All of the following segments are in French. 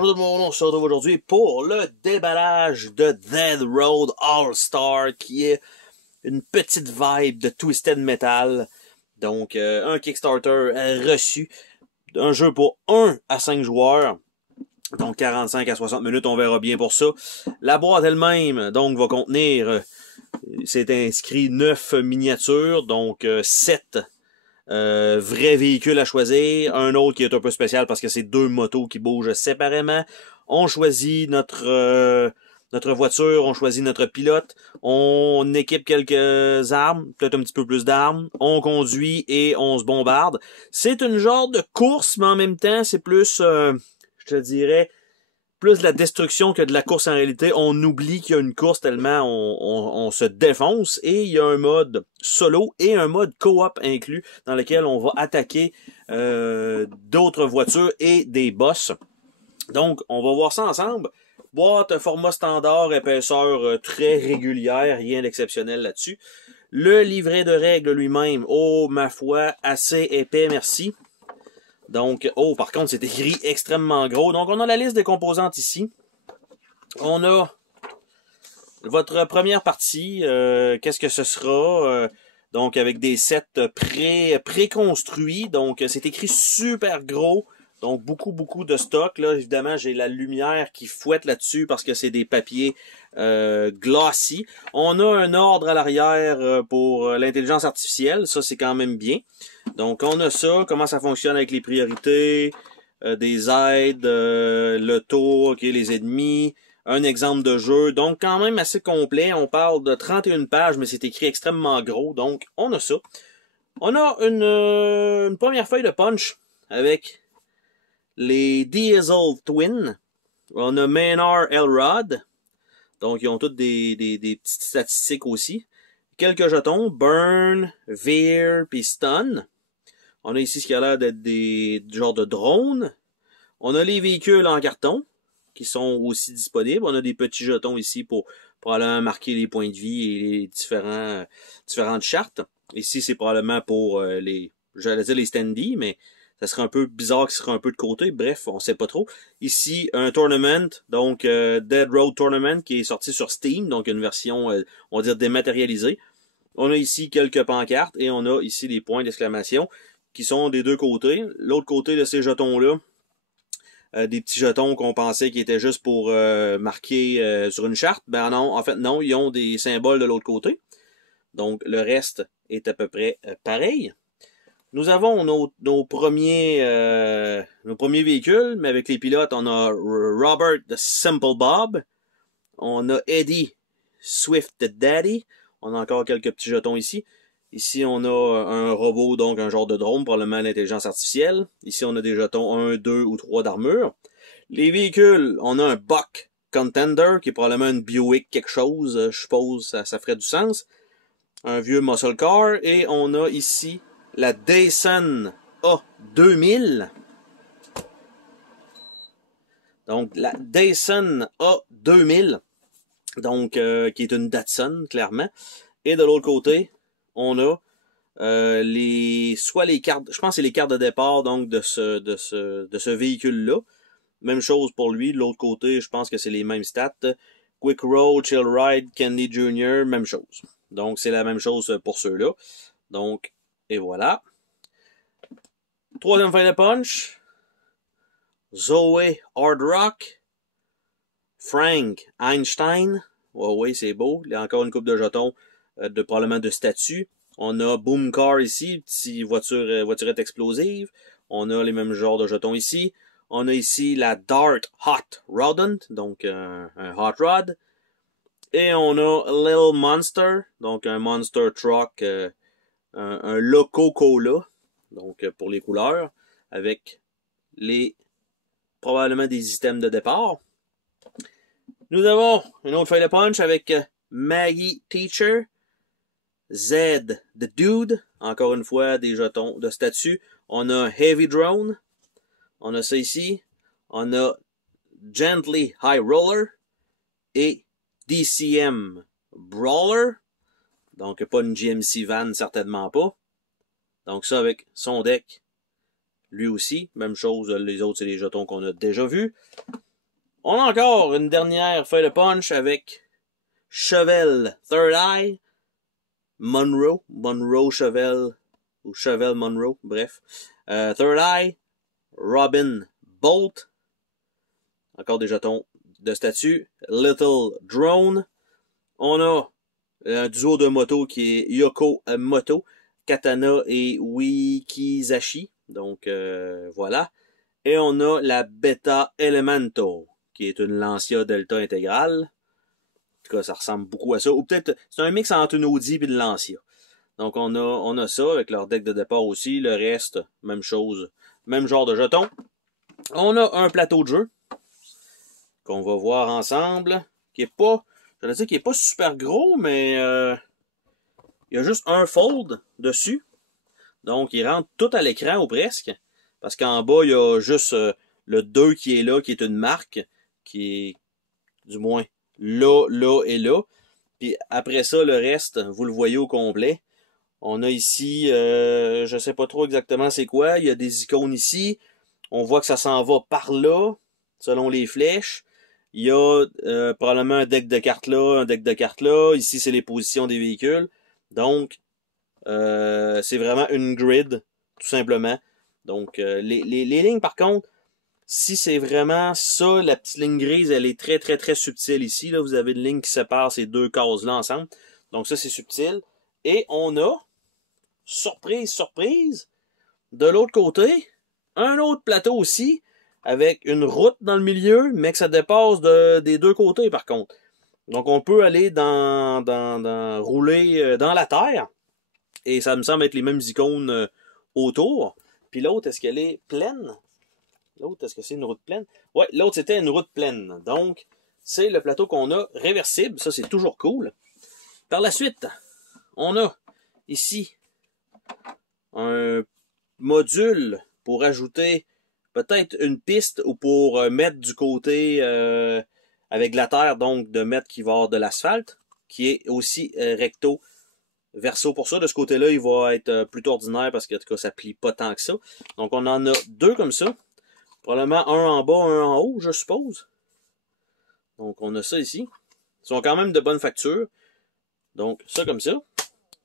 Bonjour tout le monde, on se retrouve aujourd'hui pour le déballage de Dead Road All-Star, qui est une petite vibe de Twisted Metal. Donc, un Kickstarter reçu, un jeu pour 1 à 5 joueurs. Donc, 45 à 60 minutes, on verra bien pour ça. La boîte elle-même, donc, va contenir, c'est inscrit 9 miniatures, donc 7 vrais véhicules à choisir. Un autre qui est un peu spécial parce que c'est 2 motos qui bougent séparément. On choisit notre voiture, on choisit notre pilote, on équipe quelques armes, peut-être un petit peu plus d'armes, on conduit et on se bombarde. C'est une genre de course, mais en même temps, c'est plus, je te dirais, plus de la destruction que de la course en réalité. On oublie qu'il y a une course tellement on se défonce, et il y a un mode solo et un mode co-op inclus dans lequel on va attaquer d'autres voitures et des boss. Donc, on va voir ça ensemble. Boîte format standard, épaisseur très régulière, rien d'exceptionnel là-dessus. Le livret de règles lui-même, oh ma foi, assez épais, merci. Donc, oh, par contre, c'est écrit extrêmement gros. Donc, on a la liste des composantes ici. On a votre première partie. Qu'est-ce que ce sera? Donc, avec des sets préconstruits. Donc, c'est écrit super gros. Donc, beaucoup de stock. Là, évidemment, j'ai la lumière qui fouette là-dessus parce que c'est des papiers glossy. On a un ordre à l'arrière pour l'intelligence artificielle. Ça, c'est quand même bien. Donc, on a ça, comment ça fonctionne avec les priorités, des aides, le taux, okay, les ennemis, un exemple de jeu. Donc, quand même assez complet. On parle de 31 pages, mais c'est écrit extrêmement gros. Donc, on a ça. On a une première feuille de punch avec les Diesel Twin. On a Maynard Elrod. Donc, ils ont toutes des petites statistiques aussi. Quelques jetons, Burn, Veer, puis Stun. On a ici ce qui a l'air d'être du genre de drone. On a les véhicules en carton qui sont aussi disponibles. On a des petits jetons ici pour probablement marquer les points de vie et les différentes chartes. Ici, c'est probablement pour j'allais dire les standees, mais ça serait un peu bizarre que ce serait un peu de côté. Bref, on sait pas trop. Ici, un tournament, donc Dead Road Tournament, qui est sorti sur Steam, donc une version, on va dire, dématérialisée. On a ici quelques pancartes et on a ici des points d'exclamation qui sont des deux côtés. L'autre côté de ces jetons-là, des petits jetons qu'on pensait qui étaient juste pour marquer sur une charte. Ben non, en fait non, ils ont des symboles de l'autre côté. Donc le reste est à peu près pareil. Nous avons nos premiers véhicules, mais avec les pilotes, on a Robert the Simple Bob, on a Eddie Swift the Daddy, on a encore quelques petits jetons ici. Ici, on a un robot, donc un genre de drone, probablement l'intelligence artificielle. Ici, on a des jetons 1, 2 ou 3 d'armure. Les véhicules, on a un Buck Contender, qui est probablement une Buick quelque chose, je suppose, ça ferait du sens. Un vieux muscle car. Et on a ici la Datsun A2000. Donc, la Datsun A2000. Donc, qui est une Datsun, clairement. Et de l'autre côté, on a soit les cartes, je pense que c'est les cartes de départ donc de ce véhicule-là. Même chose pour lui, de l'autre côté, je pense que c'est les mêmes stats. Quick Roll, Chill Ride, Candy Jr., même chose. Donc c'est la même chose pour ceux-là. Donc, et voilà. Troisième feuille de punch. Zoe Hard Rock. Frank Einstein. Oh oui, c'est beau. Il y a encore une coupe de jetons probablement de statut. On a Boom Car ici, petite voiturette explosive. On a les mêmes genres de jetons ici. On a ici la Dart Hot Rodent, donc un Hot Rod. Et on a Little Monster, donc un Monster Truck, un Loco Cola, donc pour les couleurs, avec probablement des items de départ. Nous avons une autre feuille de punch avec Maggie Teacher, Z the Dude, encore une fois des jetons de statut. On a Heavy Drone, on a ça ici. On a Gently High Roller et DCM Brawler. Donc pas une GMC van, certainement pas. Donc ça avec son deck, lui aussi. Même chose, les autres c'est les jetons qu'on a déjà vus. On a encore une dernière feuille de punch avec Chevelle Third Eye, Monroe Chevelle, ou Chevelle Monroe, bref. Third Eye, Robin Bolt, encore des jetons de statue, Little Drone. On a un duo de moto qui est Yoko Moto, Katana et Wikizashi. Donc voilà. Et on a la Beta Elemento, qui est une Lancia Delta intégrale. En tout cas, ça ressemble beaucoup à ça. Ou peut-être, c'est un mix entre une Audi et une Lancia. Donc on a ça avec leur deck de départ aussi. Le reste, même chose. Même genre de jetons. On a un plateau de jeu qu'on va voir ensemble. Qui est pas, je vais dire qu'il est pas super gros, mais il y a juste un fold dessus. Donc il rentre tout à l'écran ou presque. Parce qu'en bas, il y a juste le 2 qui est là, qui est une marque, qui est du moins là, là et là. Puis après ça, le reste, vous le voyez au complet. On a ici, je sais pas trop exactement c'est quoi, il y a des icônes ici. On voit que ça s'en va par là, selon les flèches. Il y a probablement un deck de cartes là, un deck de cartes là. Ici, c'est les positions des véhicules. Donc, c'est vraiment une grid, tout simplement. Donc, les lignes, par contre, si c'est vraiment ça, la petite ligne grise, elle est très, très, très subtile ici. Là, vous avez une ligne qui sépare ces deux cases-là ensemble. Donc, ça, c'est subtil. Et on a, surprise, surprise, de l'autre côté, un autre plateau aussi, avec une route dans le milieu, mais que ça dépasse des deux côtés, par contre. Donc, on peut aller rouler dans la terre. Et ça me semble être les mêmes icônes autour. Puis l'autre, est-ce qu'elle est pleine? L'autre, est-ce que c'est une route pleine? Ouais, l'autre, c'était une route pleine. Donc, c'est le plateau qu'on a réversible. Ça, c'est toujours cool. Par la suite, on a ici un module pour ajouter peut-être une piste ou pour mettre du côté avec de la terre, donc de mettre qui va avoir de l'asphalte, qui est aussi recto verso pour ça. De ce côté-là, il va être plutôt ordinaire parce que en tout cas, ça plie pas tant que ça. Donc, on en a deux comme ça. Probablement un en bas, un en haut, je suppose. Donc, on a ça ici. Ils sont quand même de bonne facture. Donc, ça comme ça.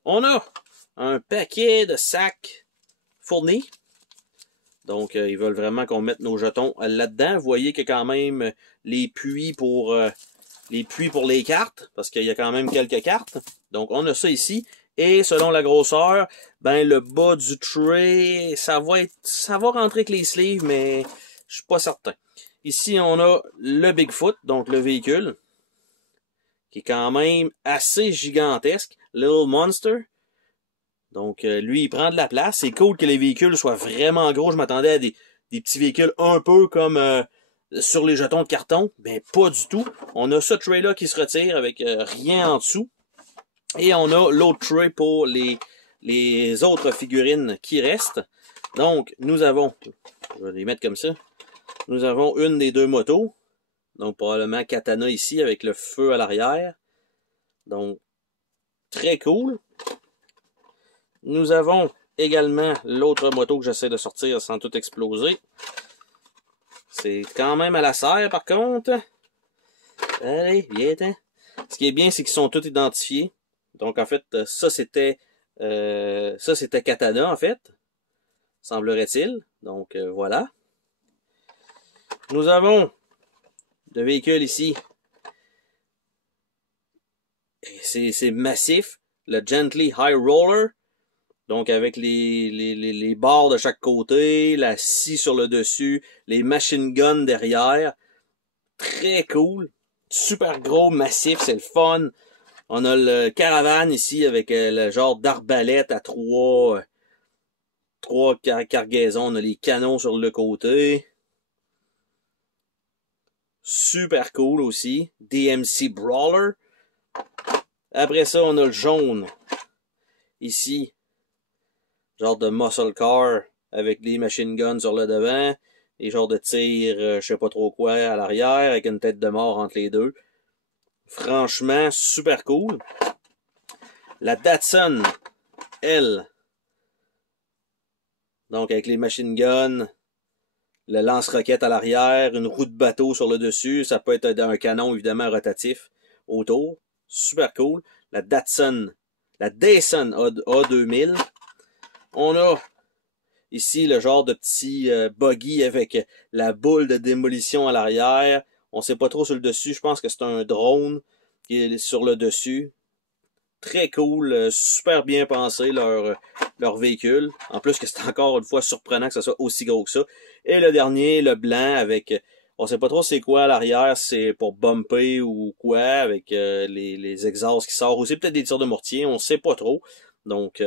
On a un paquet de sacs fournis. Donc, ils veulent vraiment qu'on mette nos jetons là-dedans. Vous voyez qu'il y a quand même les puits pour les cartes, parce qu'il y a quand même quelques cartes. Donc, on a ça ici. Et selon la grosseur, ben le bas du tray, ça va rentrer avec les sleeves, mais je suis pas certain. Ici, on a le Bigfoot, donc le véhicule, qui est quand même assez gigantesque. Little Monster. Donc, lui, il prend de la place. C'est cool que les véhicules soient vraiment gros. Je m'attendais à des petits véhicules un peu comme sur les jetons de carton. Ben, pas du tout. On a ce tray-là qui se retire avec rien en dessous. Et on a l'autre tray pour les autres figurines qui restent. Donc, nous avons, je vais les mettre comme ça, nous avons une des deux motos. Donc, probablement Katana ici avec le feu à l'arrière. Donc, très cool. Nous avons également l'autre moto que j'essaie de sortir sans tout exploser. C'est quand même à la serre, par contre. Allez, viens-t'en. Ce qui est bien, c'est qu'ils sont tous identifiés. Donc, en fait, ça, c'était Katana, en fait. Semblerait-il. Donc, voilà. Nous avons le véhicule ici. C'est massif. Le Gently High Roller. Donc, avec les barres de chaque côté, la scie sur le dessus, les machine guns derrière. Très cool. Super gros, massif, c'est le fun. On a le caravane ici avec le genre d'arbalète à trois cargaisons. On a les canons sur le côté. Super cool aussi. DMC Brawler. Après ça, on a le jaune. Ici. Genre de muscle car avec des machine guns sur le devant. Et genre de tir, je sais pas trop quoi, à l'arrière avec une tête de mort entre les deux. Franchement, super cool. La Datsun L. Donc avec les machine guns, le lance-roquette à l'arrière, une roue de bateau sur le dessus. Ça peut être un canon, évidemment, rotatif autour. Super cool. La Datsun A2000. On a ici le genre de petit buggy avec la boule de démolition à l'arrière. On sait pas trop sur le dessus. Je pense que c'est un drone qui est sur le dessus. Très cool, super bien pensé leur véhicule. En plus que c'est encore une fois surprenant que ce soit aussi gros que ça. Et le dernier, le blanc, avec, on sait pas trop c'est quoi à l'arrière, c'est pour bumper ou quoi, avec les exhausts qui sortent, ou c'est peut-être des tirs de mortier, on sait pas trop. Donc,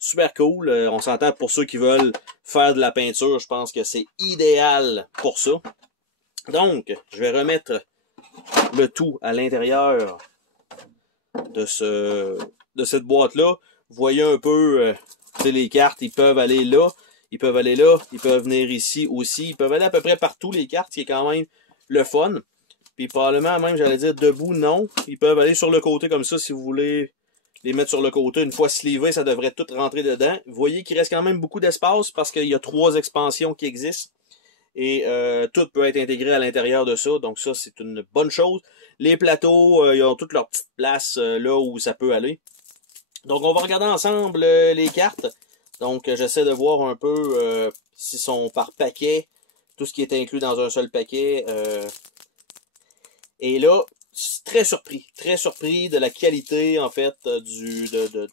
super cool. On s'entend pour ceux qui veulent faire de la peinture, je pense que c'est idéal pour ça. Donc, je vais remettre le tout à l'intérieur de cette boîte-là. Vous voyez un peu les cartes, ils peuvent aller là, ils peuvent aller là, ils peuvent venir ici aussi, ils peuvent aller à peu près partout les cartes, ce qui est quand même le fun. Puis probablement même, j'allais dire debout, non. Ils peuvent aller sur le côté comme ça si vous voulez les mettre sur le côté. Une fois sleevés, ça devrait tout rentrer dedans. Vous voyez qu'il reste quand même beaucoup d'espace parce qu'il y a 3 expansions qui existent. Et tout peut être intégré à l'intérieur de ça. Donc ça, c'est une bonne chose. Les plateaux, ils ont toutes leur petite place là où ça peut aller. Donc on va regarder ensemble les cartes. Donc j'essaie de voir un peu s'ils sont par paquet. Tout ce qui est inclus dans un seul paquet. Et là, très surpris de la qualité en fait de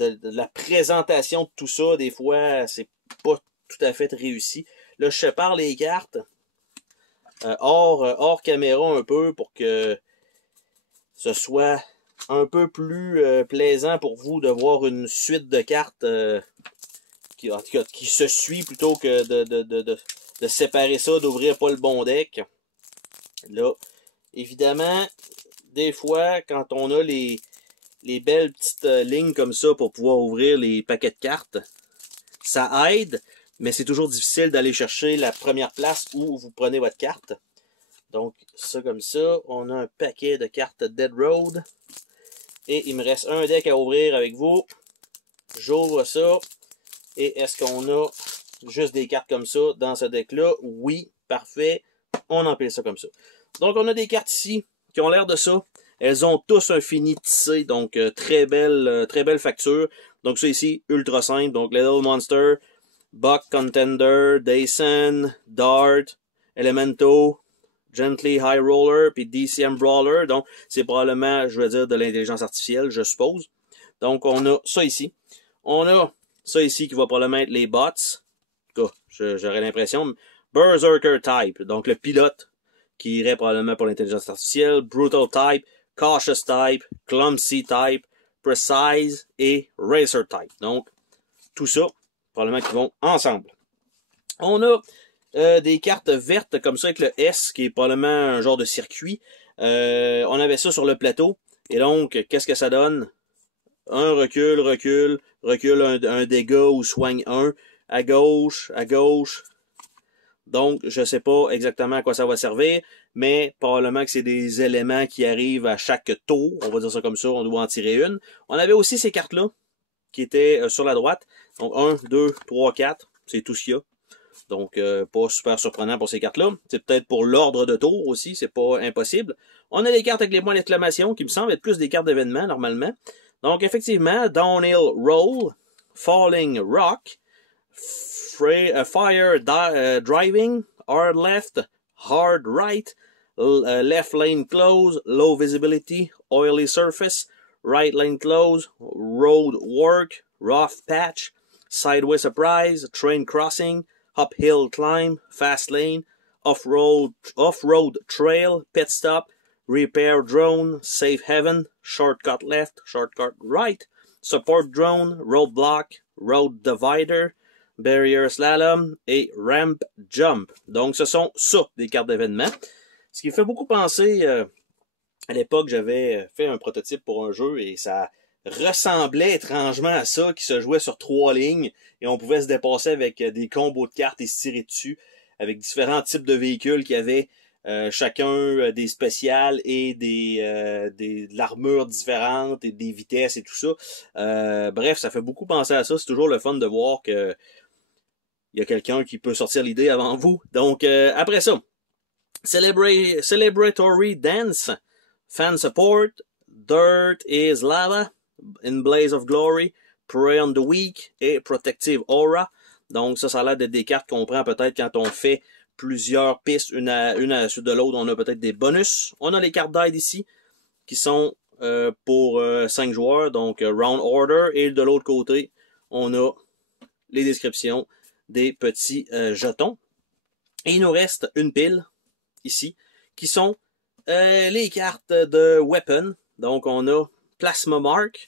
la présentation de tout ça. Des fois, c'est pas tout à fait réussi. Là, je sépare les cartes hors caméra un peu pour que ce soit un peu plus plaisant pour vous de voir une suite de cartes qui se suit plutôt que de séparer ça, d'ouvrir pas le bon deck. Là, évidemment, des fois, quand on a les belles petites lignes comme ça pour pouvoir ouvrir les paquets de cartes, ça aide, mais c'est toujours difficile d'aller chercher la première place où vous prenez votre carte. Donc, ça comme ça, on a un paquet de cartes Dead Road. Et il me reste un deck à ouvrir avec vous. J'ouvre ça. Et est-ce qu'on a juste des cartes comme ça dans ce deck-là? Oui, parfait. On empile ça comme ça. Donc, on a des cartes ici qui ont l'air de ça. Elles ont tous un fini tissé, donc très belle facture. Donc ça ici, ultra simple. Donc Little Monster, Buck Contender, Dason, Dart, Elemento, Gently High Roller, puis DCM Brawler. Donc c'est probablement, je veux dire, de l'intelligence artificielle, je suppose. Donc on a ça ici. On a ça ici qui va probablement être les bots. En tout cas, j'aurais l'impression. Berserker Type, donc le pilote qui irait probablement pour l'intelligence artificielle. Brutal Type, Cautious Type, Clumsy Type, Precise et Racer Type. Donc, tout ça, probablement qu'ils vont ensemble. On a des cartes vertes comme ça avec le S, qui est probablement un genre de circuit. On avait ça sur le plateau. Et donc, qu'est-ce que ça donne? Un recule, un dégât ou soigne un. À gauche. Donc, je ne sais pas exactement à quoi ça va servir, mais probablement que c'est des éléments qui arrivent à chaque tour. On va dire ça comme ça, on doit en tirer une. On avait aussi ces cartes-là, qui étaient sur la droite. Donc, 1, 2, 3, 4, c'est tout ce qu'il y a. Donc, pas super surprenant pour ces cartes-là. C'est peut-être pour l'ordre de tour aussi, c'est pas impossible. On a les cartes avec les points d'exclamation, qui me semblent être plus des cartes d'événement, normalement. Donc, effectivement, Downhill Roll, Falling Rock, Fire Driving, Hard Left, Hard Right, Left Lane Close, Low Visibility, Oily Surface, Right Lane Close, Road Work, Rough Patch, Sideway Surprise, Train Crossing, Uphill Climb, Fast Lane, Off-Road Trail, Pit Stop, Repair Drone, Safe Haven, Shortcut Left, Shortcut Right, Support Drone, Roadblock, Road Divider, Barrier Slalom et Ramp Jump. Donc, ce sont ça, des cartes d'événement. Ce qui fait beaucoup penser, à l'époque, j'avais fait un prototype pour un jeu et ça ressemblait étrangement à ça, qui se jouait sur 3 lignes et on pouvait se dépasser avec des combos de cartes et se tirer dessus avec différents types de véhicules qui avaient chacun des spéciales et de l'armure différente et des vitesses et tout ça. Bref, ça fait beaucoup penser à ça. C'est toujours le fun de voir que il y a quelqu'un qui peut sortir l'idée avant vous. Donc, après ça, Celebratory Dance, Fan Support, Dirt is Lava, In Blaze of Glory, Prey on the Weak et Protective Aura. Donc ça a l'air d'être des cartes qu'on prend peut-être quand on fait plusieurs pistes, une à la suite de l'autre. On a peut-être des bonus. On a les cartes d'aide ici qui sont pour 5 joueurs, donc Round Order. Et de l'autre côté, on a les descriptions des petits jetons. Et il nous reste une pile ici qui sont les cartes de Weapon. Donc on a Plasma Mark,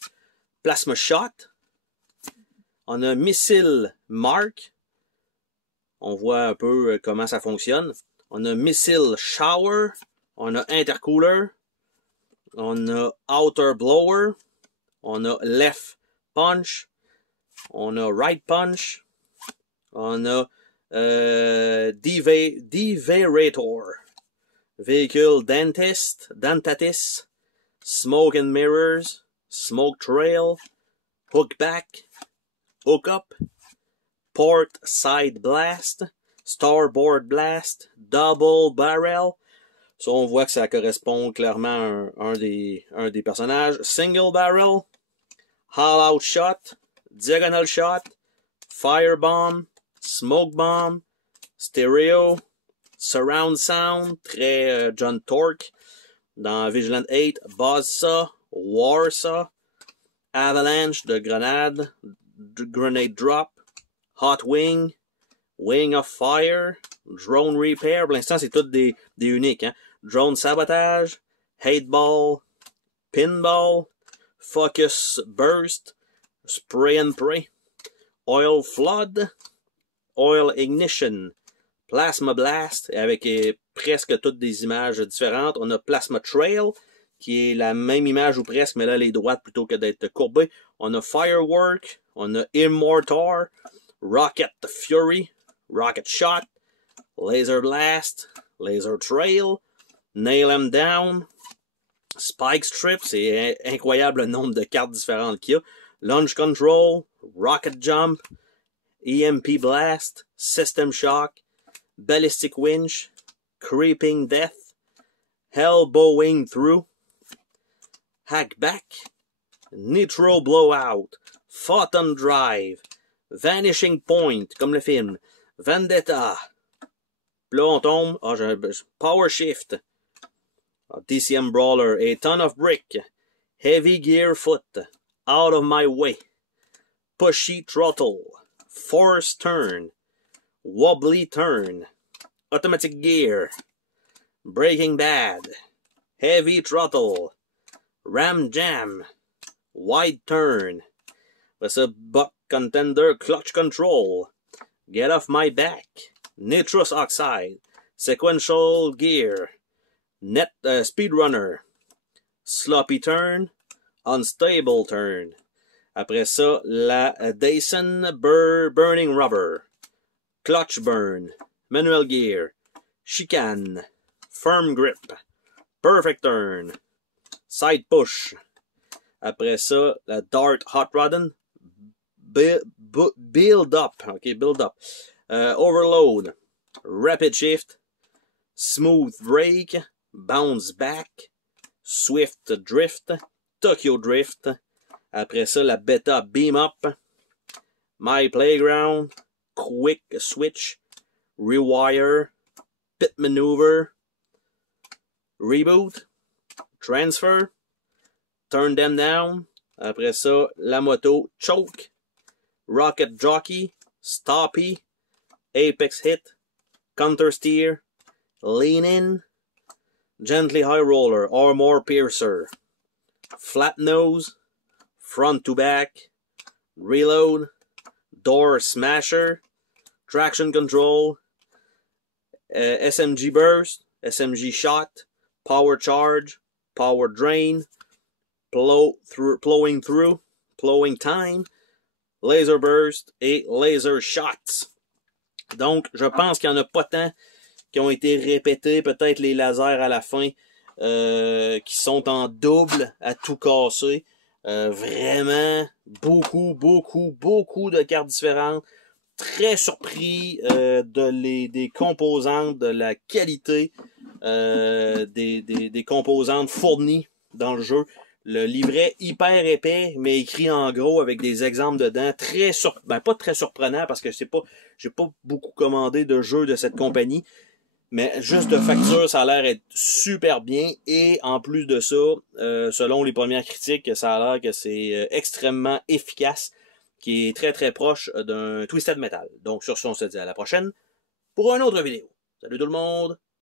Plasma Shot, on a Missile Mark, on voit un peu comment ça fonctionne. On a Missile Shower, on a Intercooler, on a Outer Blower, on a Left Punch, on a Right Punch, on a Deverator, Vehicle Dentatis, Smoke and Mirrors, Smoke Trail, Hook Back, Hook Up, Port Side Blast, Starboard Blast, Double Barrel. Ça, on voit que ça correspond clairement à un des personnages. Single Barrel, All Out Shot, Diagonal Shot, Firebomb, Smoke Bomb, Stereo, Surround Sound, très John Torque. Dans Vigilant 8, Buzzsaw, Warsaw, Avalanche de grenade, Grenade Drop, Hot Wing, Wing of Fire, Drone Repair. Pour l'instant, c'est toutes des uniques. Hein? Drone Sabotage, Hate Ball, Pinball, Focus Burst, Spray and Pray, Oil Flood, Oil Ignition, Plasma Blast, avec presque toutes des images différentes. On a Plasma Trail, qui est la même image ou presque, mais là, elle est droite plutôt que d'être courbée. On a Firework, on a Immortar, Rocket Fury, Rocket Shot, Laser Blast, Laser Trail, Nail 'em Down, Spike Strip, c'est incroyable le nombre de cartes différentes qu'il y a. Launch Control, Rocket Jump, EMP Blast, System Shock, Ballistic Winch, Creeping Death, Elbowing Through, Hackback, Nitro Blowout, Photon Drive, Vanishing Point, comme le film, Vendetta. Puis là, on tombe, Power Shift, DCM Brawler, A Ton of Brick, Heavy Gear Foot, Out of My Way, Pushy Throttle, Force Turn, Wobbly Turn, Automatic Gear, Breaking Bad, Heavy Throttle, Ram Jam, Wide Turn, that's a Buck Contender Clutch Control, Get Off My Back, Nitrous Oxide, Sequential Gear, Speedrunner, Sloppy Turn, Unstable Turn. Après ça, la Dyson Burning Rubber, Clutch Burn, Manual Gear, Chicane, Firm Grip, Perfect Turn, Side Push. Après ça, la Dart Hot Roddin, Build Up, okay, Build Up, Overload, Rapid Shift, Smooth Brake, Bounce Back, Swift Drift, Tokyo Drift. Après ça, la Beta Beam Up, My Playground, Quick Switch, Rewire, Pit Maneuver, Reboot, Transfer, Turn Them Down. Après ça, la moto Choke, Rocket Jockey, Stoppy, Apex Hit, Counter Steer, Lean In, Gently High Roller, Armor Piercer, Flat Nose, Front to Back, Reload, Door Smasher, Traction Control, SMG Burst, SMG Shot, Power Charge, Power Drain, Plowing Through, Plowing Time, Laser Burst et Laser Shots. Donc, je pense qu'il n'y en a pas tant qui ont été répétés. Peut-être les lasers à la fin qui sont en double à tout casser. Vraiment, beaucoup de cartes différentes. très surpris des composantes, de la qualité des composantes fournies dans le jeu. Le livret hyper épais, mais écrit en gros avec des exemples dedans. Pas très surprenant parce que j'ai pas beaucoup commandé de jeux de cette compagnie. Mais juste de facture, ça a l'air être super bien. Et en plus de ça, selon les premières critiques, ça a l'air que c'est extrêmement efficace, qui est très très proche d'un Twisted Metal. Donc sur ce, on se dit à la prochaine pour une autre vidéo. Salut tout le monde!